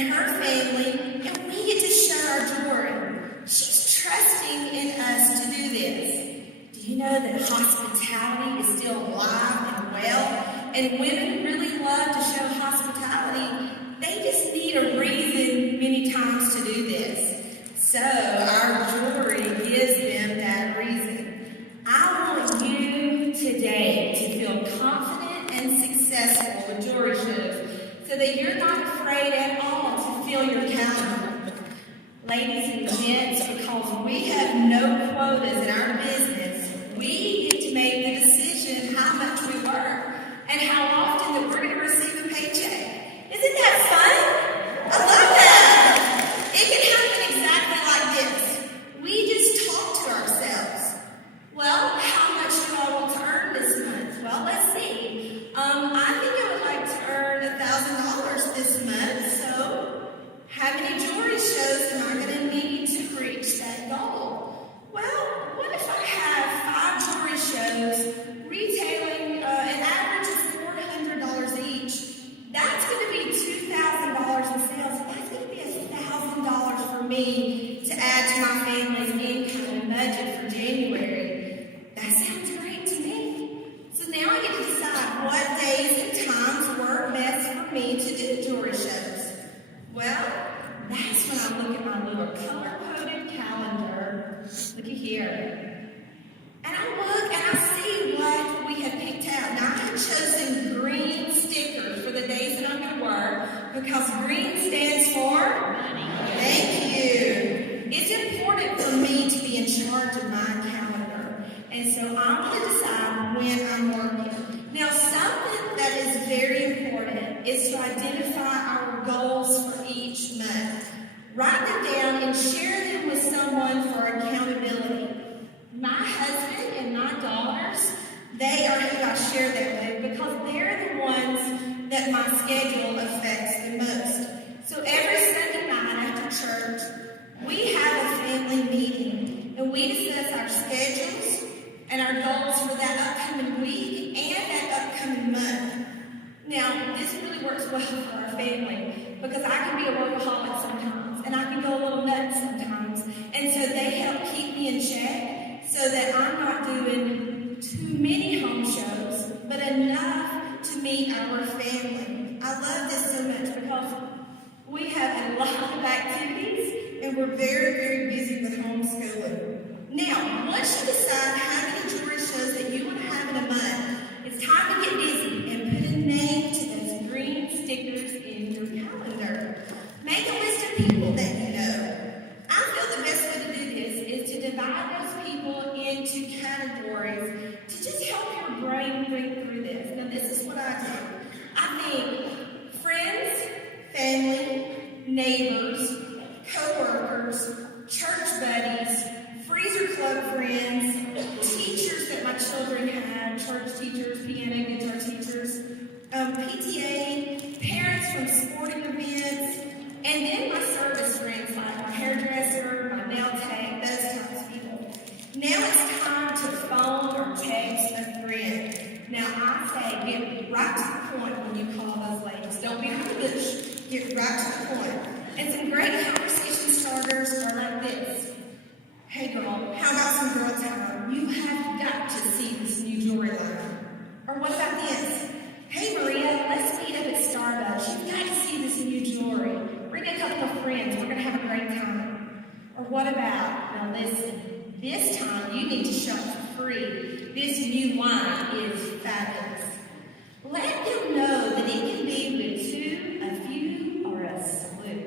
and her family, and we get to share our jewelry. She's trusting in us to do this. Do you know that hospitality is still alive and well? And women really love to show hospitality. They just need a reason many times to do this. So our jewelry gives them that reason. I want you today to feel confident and successful with jewelry shows so that you're not afraid at all to fill your calendar. Ladies and gents, because we have no quotas in our business, we get to make the decision how much we work and how often that we're going to receive a paycheck. Isn't that fun? I love that. It can happen exactly like this. We just talk to ourselves. Well, how much do I want to earn this month? Well, let's see. I think I would like to earn $1,000 this month, so how many jewelry shows am I going to need to reach that goal? Well, what if I have 5 jewelry shows retailing an average of $400 each? That's going to be $2,000 in sales. That's going to be $1,000 for me to add to my family's income and budget for January. That sounds great to me. So now I get to decide what days and times work best for me to do jewelry shows. Well, that's when I look at my little color-coded calendar. Looky here. And I look and I see what we have picked out. Now, I have chosen green stickers for the days that I'm going to work because green stands for money. Thank you. It's important for me to be in charge of my calendar. And so I'm going to decide when I'm working. Now, something that is very important is to identify our goals for each month. Write them down and share them with someone for accountability. My husband and my daughters, they are who I share that with because they're the ones that my schedule affects the most. So every Sunday night after church, we have a family meeting and we discuss our schedules and our goals for that upcoming week and that upcoming month. Now, this really works well for our family because I can be a workaholic sometimes and I can go a little nuts sometimes. And so they help keep me in check so that I'm not doing too many home shows, but enough to meet our family. I love this so much because we have a lot of activities and we're very, very busy with homeschooling. Now, once you decide how many jewelry shows that you want to have in a month, it's time to get busy and put a name to those green stickers in your calendar. Make a list of people that you know. I feel the best way to do this is to divide those people into categories to just help your brain think through this. Now, this is what I do. I think friends, family, neighbors, co-workers, church buddies, freezer club friends, teachers that my children had, church teachers, piano, guitar teachers, PTA, parents from sporting events, and then my service friends like my hairdresser, my nail tech, those types of people. Now it's time to phone or text a friend. Now I say get right to the point when you call those ladies. Don't be in the bush. Get right to the point. And some great conversation starters are like this. Hey girl, how about some girl time? You have got to see this new jewelry line. Or what about this? Hey Maria, let's meet up at Starbucks. You've got to see this new jewelry. Bring a couple of friends. We're going to have a great time. Or what about, now listen, this time you need to shop for free. This new line is fabulous. Let them know that it can be with two, a few, or a slew.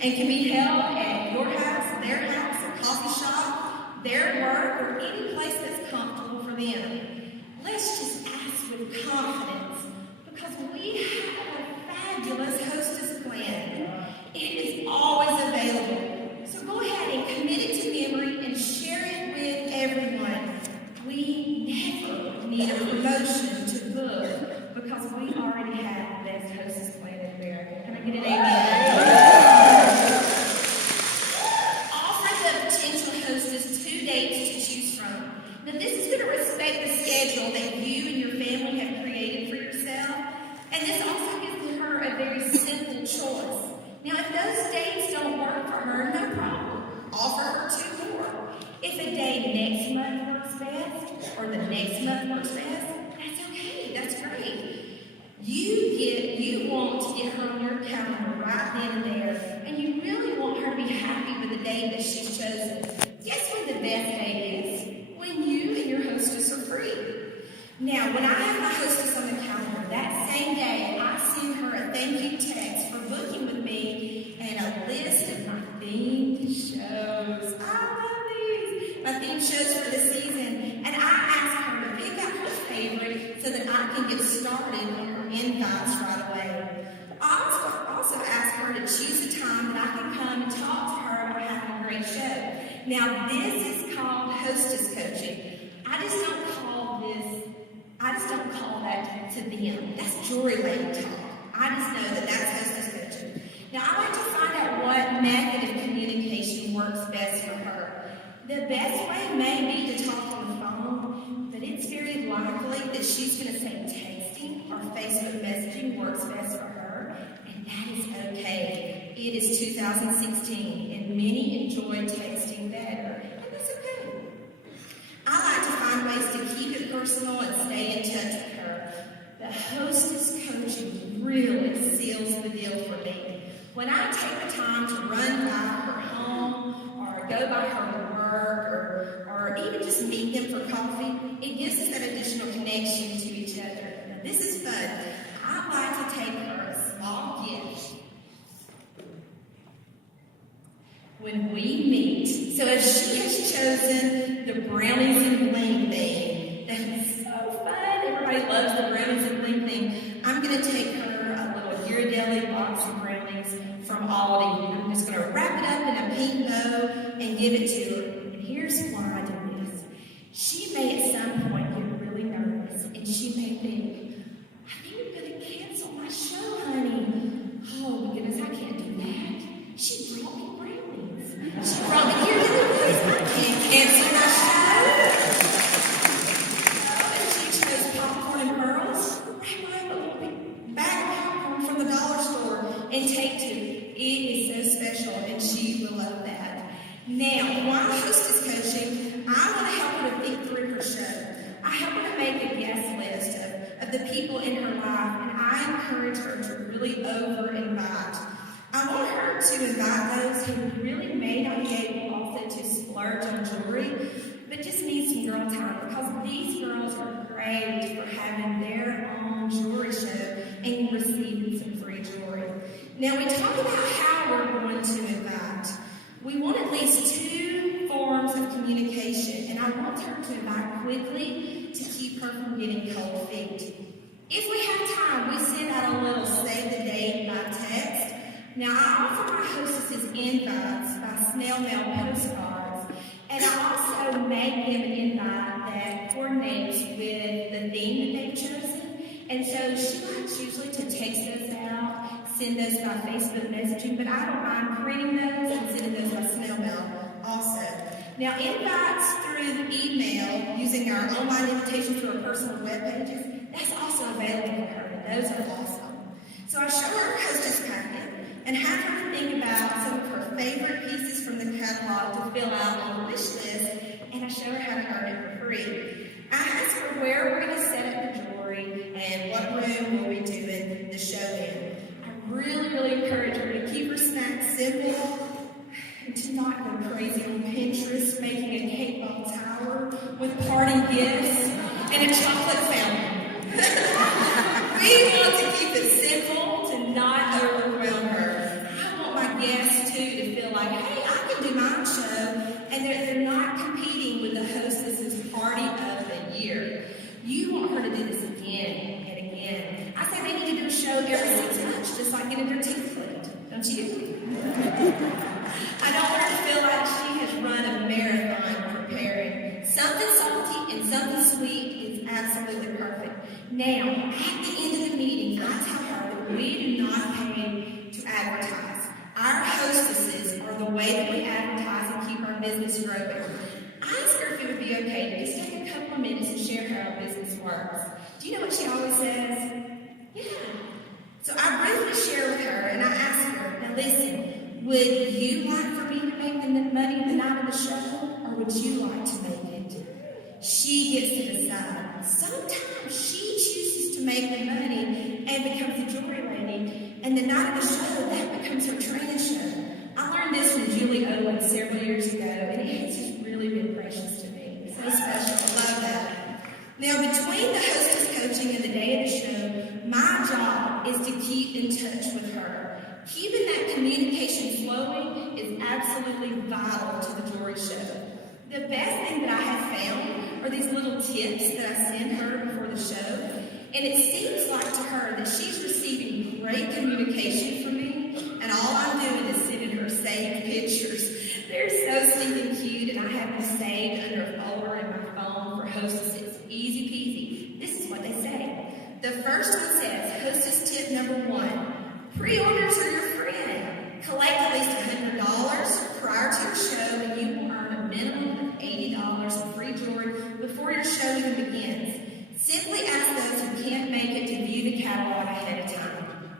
And can be held at your house, their house, a coffee shop, their work, or any place that's comfortable for them. Let's just ask with confidence because we have a fabulous hostess plan. It is always available. So go ahead and commit it to memory and share it with everyone. We never need a promotion to book because we already have the best hostess plan in America. Can I get an amen? Offer the potential hostess 2 dates to choose from. Now this is going to respect the schedule that you and your family have created for yourself. And this also gives her a very simple choice. Now, if her, no problem. Offer her 2 more. If a day next month works best, or the next month works best, that's okay. That's great. You want to get her on your calendar right then and there, and you really want her to be happy with the day that she's chosen. Guess when the best day is? When you and your hostess are free. Now, when I have my hostess on the calendar, that same day, I send her a thank you text for booking with me and a list of my themed shows. I love these. My themed shows for the season. And I ask her to pick out her favorite so that I can get started on her invites right away. I also ask her to choose a time that I can come and talk to her about having a great show. Now, this is called hostess coaching. I just don't call that to them. That's jewelry lady talk. I just know that that's hostess coaching. Now, I like to find out what method of communication works best for her. The best way may be to talk on the phone, but it's very likely that she's going to say texting or Facebook messaging works best for her, and that is okay. It is 2016, and many enjoy texting better, and that's okay. I like to find ways to keep it personal and stay in touch with her. The hostess coaching really seals the deal for me. When I take the time to run by her home or go by her work or even just meet them for coffee, it gives us that additional connection to each other. Now, this is fun. I like to take her a small gift when we meet. So if she has chosen the brownies and bling thing, that is so fun. Everybody loves the brownies and bling thing. I'm going to take her a little Ghirardelli box of brownies from Aldi. I'm just going to wrap it up in a pink bow and give it to her. And here's why I do this. She may at some point get really nervous, and she may think, I think I'm going to cancel my show, honey. Oh, my goodness, I can't do that. She brought me brownies. She brought me Ghirardelli brownies. I can't cancel my show. And she chose popcorn and pearls. Wrap a little bag of popcorn from the dollar store and take to it. It is so special, and she will love that. Now, while hostess coaching, I want to help her to think through her show. I help her to make a guest list of the people in her life, and I encourage her to really over-invite. I want her to invite those who really may not be able also to splurge on jewelry, but just need some girl time, because these girls are great for having their own jewelry show and receiving some free jewelry. Now, we talk about how we're going to invite. We want at least 2 forms of communication, and I want her to invite quickly to keep her from getting cold feet. If we have time, we send out a little save the date by text. Now, I offer my hostesses invites by snail mail postcards, and I also make them an invite that coordinates with the theme that they've chosen. And so she likes usually to text those out, send those by Facebook messaging, but I don't mind printing those and sending those by snail mail also. Now, invites through the email using our online invitation to our personal web pages, that's also available to her, and those are awesome. So I show her a hostess packet and have her think about some of her favorite pieces from the catalog to fill out on the wish list, and I show her how to earn it for free. I ask her where we're going to set up the jewelry and what room we'll be doing the show in. I really encourage her to keep her snacks simple and to not go crazy on Pinterest, making a cake pop tower with party gifts and a chocolate fountain. We want to keep it simple to not overwhelm her. I want my guests too to feel like, hey, I can do my show, and they're not competing with the hostess's party of the year. You want her to do this again and again. I say they need to do a show every 6 months, just like getting their teeth cleaned. Don't you? I don't want her to feel like she has run a marathon preparing. Something salty and something sweet is absolutely perfect. Now, at the end of the meeting, I tell her that we do not pay to advertise. Our hostesses are the way that we advertise and keep our business growing. I asked her if it would be okay to just take a couple of minutes and share how our business works. Do you know what she always says? Yeah. So I briefly share with her, and I ask her, now listen, Would you like for me to make the money the night of the show, or would you like to make it? She gets to decide. Sometimes she chooses to make the money and becomes a jewelry lady, and the night of the show, that becomes her training show. I learned this from Julie Owen several years ago, and it has just really been precious to me. So special. I love that. Now, between the hostess coaching and the day of the show, my job is to keep in touch with her. Keeping that communication flowing is absolutely vital to the jewelry show. The best thing that I have found are these little tips that I send her before the show, and it seems like to her that she's receiving great communication from me, and all I'm doing is sending her saved pictures. They're so stinking cute, and I have them saved under a folder in my phone for hostesses. Easy peasy. This is what they say. The first one says, hostess tip number 1, pre-orders are your friend. Collect at least $100 prior to your show, and you will earn a minimum of $80 in free jewelry before your show even begins. Simply ask those who can't make it to view the catalog ahead of time.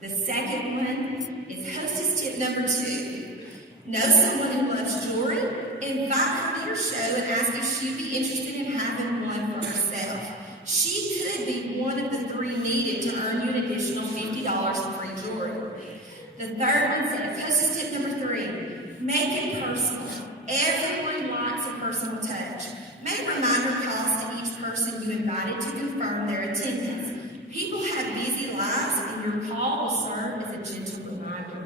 The second one is hostess tip number 2. Know someone who loves jewelry? Invite her to your show and ask if she'd be interested in having one for herself. She could be one of the 3 needed to earn you an additional $50 in free jewelry. The third one says, hostess tip number 3, make it personal. Everyone likes a personal touch. Make reminder calls to each person you invited to confirm their attendance. People have busy lives, and your call will serve as a gentle reminder.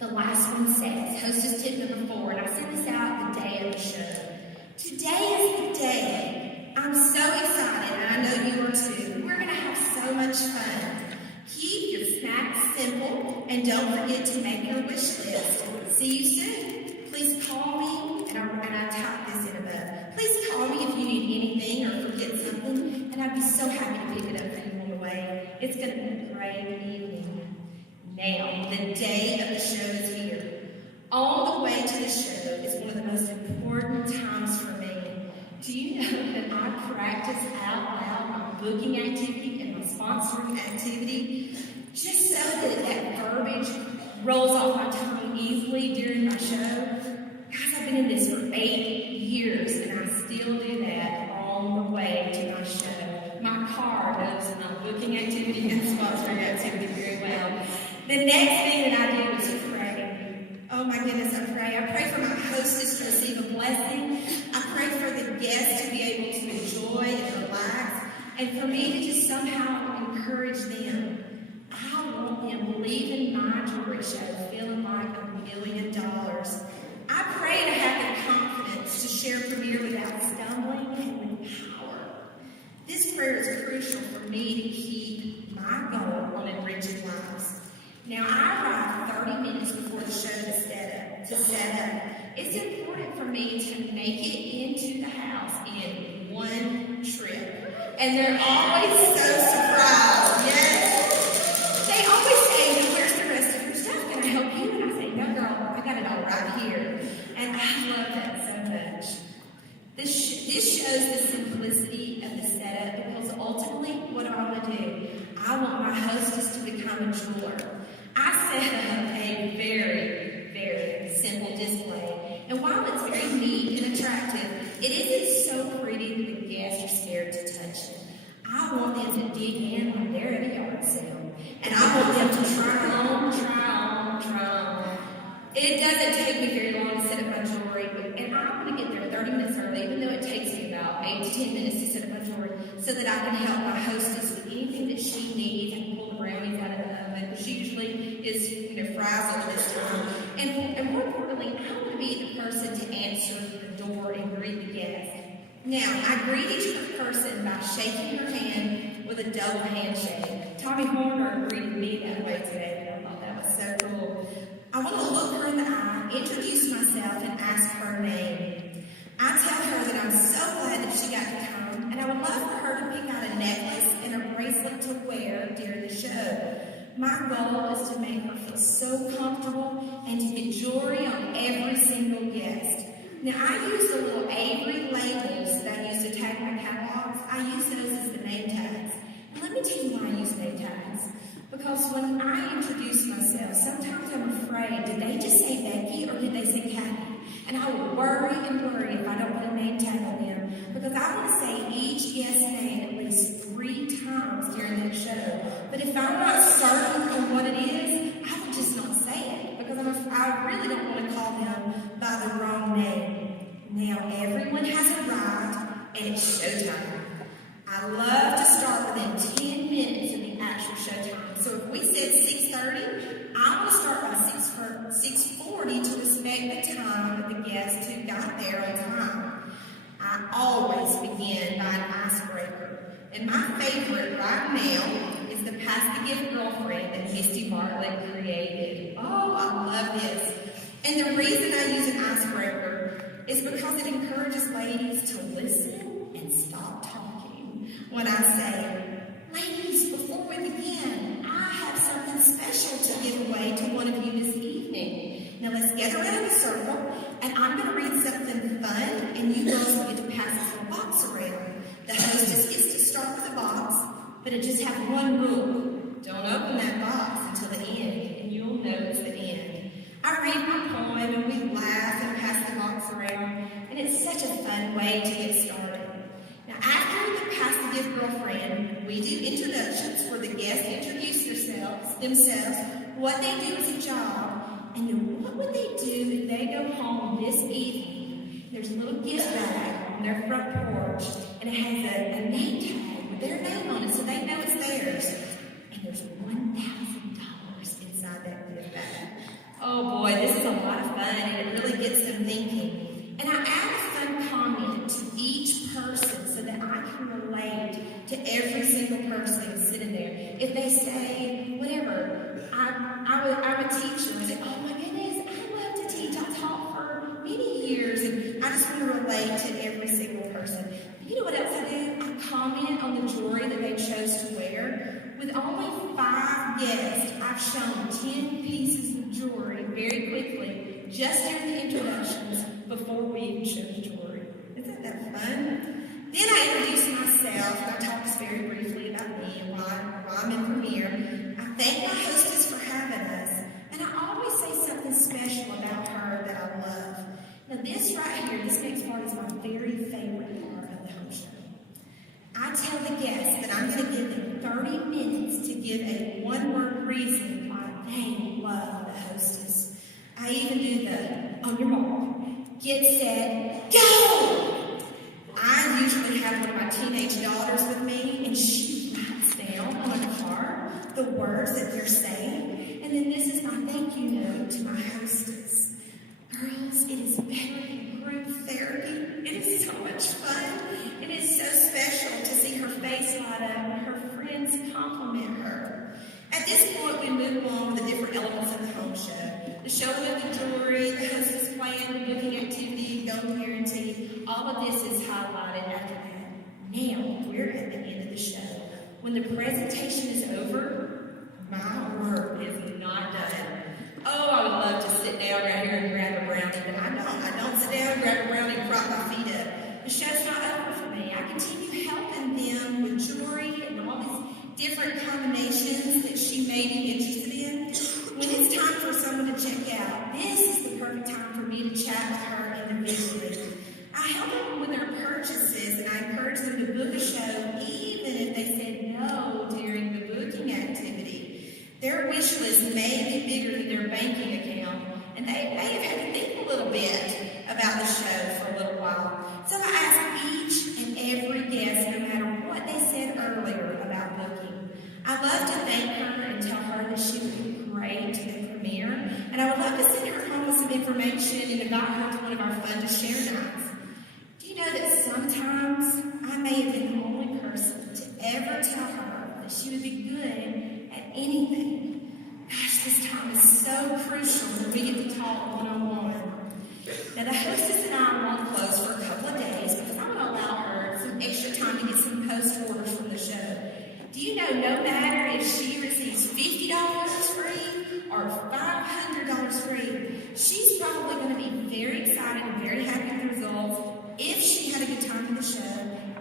The last one says, hostess tip number 4, and I sent this out the day of the show. Today is the day. I'm so excited, and I know you are too. We're going to have so much fun. Keep your snacks simple, and don't forget to make your wish list. See you soon. Please call me, and I typed this in above. Please call me if you need anything or forget something, and I'd be so happy to pick it up for you on the way. It's going to be a great evening. Now, the day of the show is here. On the way to the show is one of the most important times for me. Do you know that I practice out loud my booking activity and my sponsoring activity just so that verbiage rolls off my tongue easily during my show? Guys, I've been in this for 8 years, and I still do that on the way to my show. My car knows my booking activity and sponsoring activity very well. The next thing that I do is pray. Oh my goodness, I pray. I pray for my hostess to receive a blessing. I pray for the guests to be able to enjoy and relax, and for me to just somehow encourage them. I want them leaving my jewelry show feeling like $1 million. I pray to have the confidence to share premiere without stumbling and with power. This prayer is crucial for me to keep my goal on enriching lives. Now, I arrive 30 minutes before the show to set up. It's important for me to make it into the house in one trip. And they're always so surprised. Yes. They always say, where's the rest of your stuff? Can I help you? And I say, no, girl, I got it all right here. And I love that so much. This shows the simplicity of the setup, because ultimately, what do I want to do? I want my hostess to become a jeweler. I set up a very, very simple display, and while it's very neat and attractive, it isn't so pretty that the guests are scared to touch it. I want them to dig in like they're at a yard sale, and I want them to try on. It doesn't take me very long to set up my jewelry, and I want to get there 30 minutes early, even though it takes me about 8 to 10 minutes to set up my jewelry, so that I can help my hostess with anything that she needs. I can pull the brownies out of the oven, because she usually is, fries over this time. And more importantly, I want to be the person to answer the door and greet the guest. Now, I greet each person by shaking her hand with a double handshake. Tommy Horner greeted me that way today, and I thought that was so cool. I want to look her in the eye, introduce myself, and ask her name. I tell her that I'm so glad that she got to come, and I would love for her to pick out a necklace and a bracelet to wear during the show. My goal is to make her feel so comfortable and to get jewelry on every single guest. Now, I use the little Avery labels that I use to tag my catalogs. I use those as the name tags. And let me tell you why I use name tags. Because when I introduce myself, sometimes I'm afraid, did they just say Becky or did they say Kathy? And I would worry and worry if I don't put a name tag on them, because I want to say each guest name at least 3 times during that show. But if I'm not certain on what it is, I would just not say it, because I really don't want to call them by the wrong name. Now everyone has arrived, and it's showtime. I love to start within 10 minutes of the actual showtime. So if we said 6:30, I will start by 6:40 to respect the time of the guests who got there on time. I always begin by an icebreaker. And my favorite right now is the Pass the Gift Girlfriend that Misty Bartlett created. Oh, I love this. And the reason I use an icebreaker is because it encourages ladies to listen and stop talking. When I say, ladies, before we begin, I have something special to give away to one of you this evening. Now let's get around in a circle, and I'm going to read something fun, and you girls will get to pass this little box around. The hostess gets to start with the box, but it just has one rule. Don't open that box until the end, and you'll know it's the end. I read my poem, and we laugh and pass the box around, and it's such a fun way to get started. Now, after the Pass the Gift Girlfriend, we do introductions where the guests introduce themselves, what they do as a job, and then what would they do if they go home this evening. There's a little gift bag on their front porch, and it has a name tag with their name on it so they know it's theirs. And there's $1,000 inside that gift bag. Oh boy, this is a lot of fun, and it really gets them thinking. And I add a fun comment to each person so that I can relate to every single person sitting there. If they say, whatever, I'm a teacher, I say, oh my goodness, I love to teach. I taught for many years, and I just want to relate to every single person. But you know what else I do? I comment on the jewelry that they chose to wear. With only 5 guests, I've shown 10 pieces of jewelry very quickly, just during the introductions, before we even show the jewelry. Isn't that fun? Then I introduce myself, and I talk just very briefly about me and why I'm in Premier. I thank my hostess for having us, and I always say something special about her that I love. Now this right here, this next part is my very favorite part of the home show. I tell the guests that I'm going to give them 30 minutes to give a one-word reason why they love the hostess. I even do the, on your mark, get set, go! I usually have one of my teenage daughters with me, and she writes down on a card the words that they're saying, and then this is my thank you note to my hostess. Girls, it is better than group therapy. It is so much fun. It is so special to see her face light up and her friends compliment her. At this point, we move on with the different elements of the home show. The showing of the jewelry, the hostess plan, the booking activity, golden guarantee, all of this is highlighted after that. Now, we're at the end of the show. When the presentation is over, my work is not done. Oh, I would love to sit down right here and grab a brownie, but I don't sit down, grab a brownie, and prop my feet up. The show's not over for me. I continue helping them with jewelry and all these different combinations that she may be interested in. When it's time for someone to check out, this is the perfect time for me to chat with her individually. I help them with their purchases, and I encourage them to book a show even if they said no during the booking activity. Their wish list may be bigger than their banking account, and they may have had to think a little bit about the show for a little while. So I ask each and every guest, no matter what they said earlier about booking. I love to thank her and tell her that she would be great to the premiere, and I would love to send her home with some information and invite her to one of our fun to share nights. Do you know that sometimes I may have been the only person to ever tell her that she would be good at anything? Gosh, this time is so crucial when we get to talk one-on-one. Now, the hostess and I won't close for a couple of days because I'm going to allow her some extra time to get some post orders from the show. Do you know no matter if she receives $50 free or $500 free, she's probably going to be very excited and very happy with the results if she had a good time in the show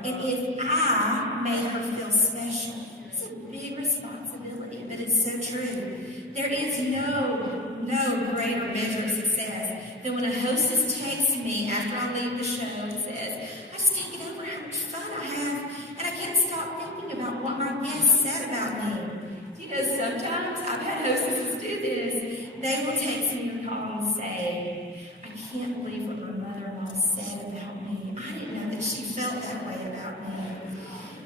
and if I made her feel special. It's a big responsibility, but it's is so true. There is no greater measure of success than when a hostess texts me after I leave the show and says, I just can't get over how much fun I have, and I can't stop thinking about what my guests said about me. You know, sometimes I've had hostesses do this. They will text me or call and say, I can't believe what my mother-in-law said about me. I didn't know that she felt that way about me.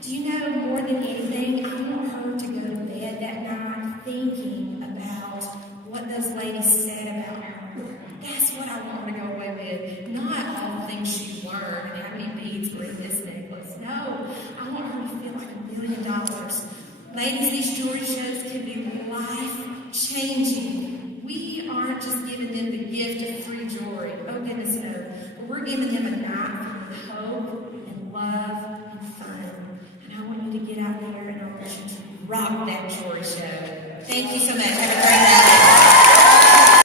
Do you know, more than anything, I want her to go to bed that night thinking about what those ladies said about her. That's what I want her to go away with. Not all the things she learned and how many beads were in this necklace. No, I want her to feel like $1 million. Ladies, these jewelry shows can be life-changing. We aren't just giving them the gift of free jewelry. Oh, goodness, no. But we're giving them a night of hope and love and fun. And I want you to get out there and I want you to rock that jewelry show. Thank you so much. Have a great night.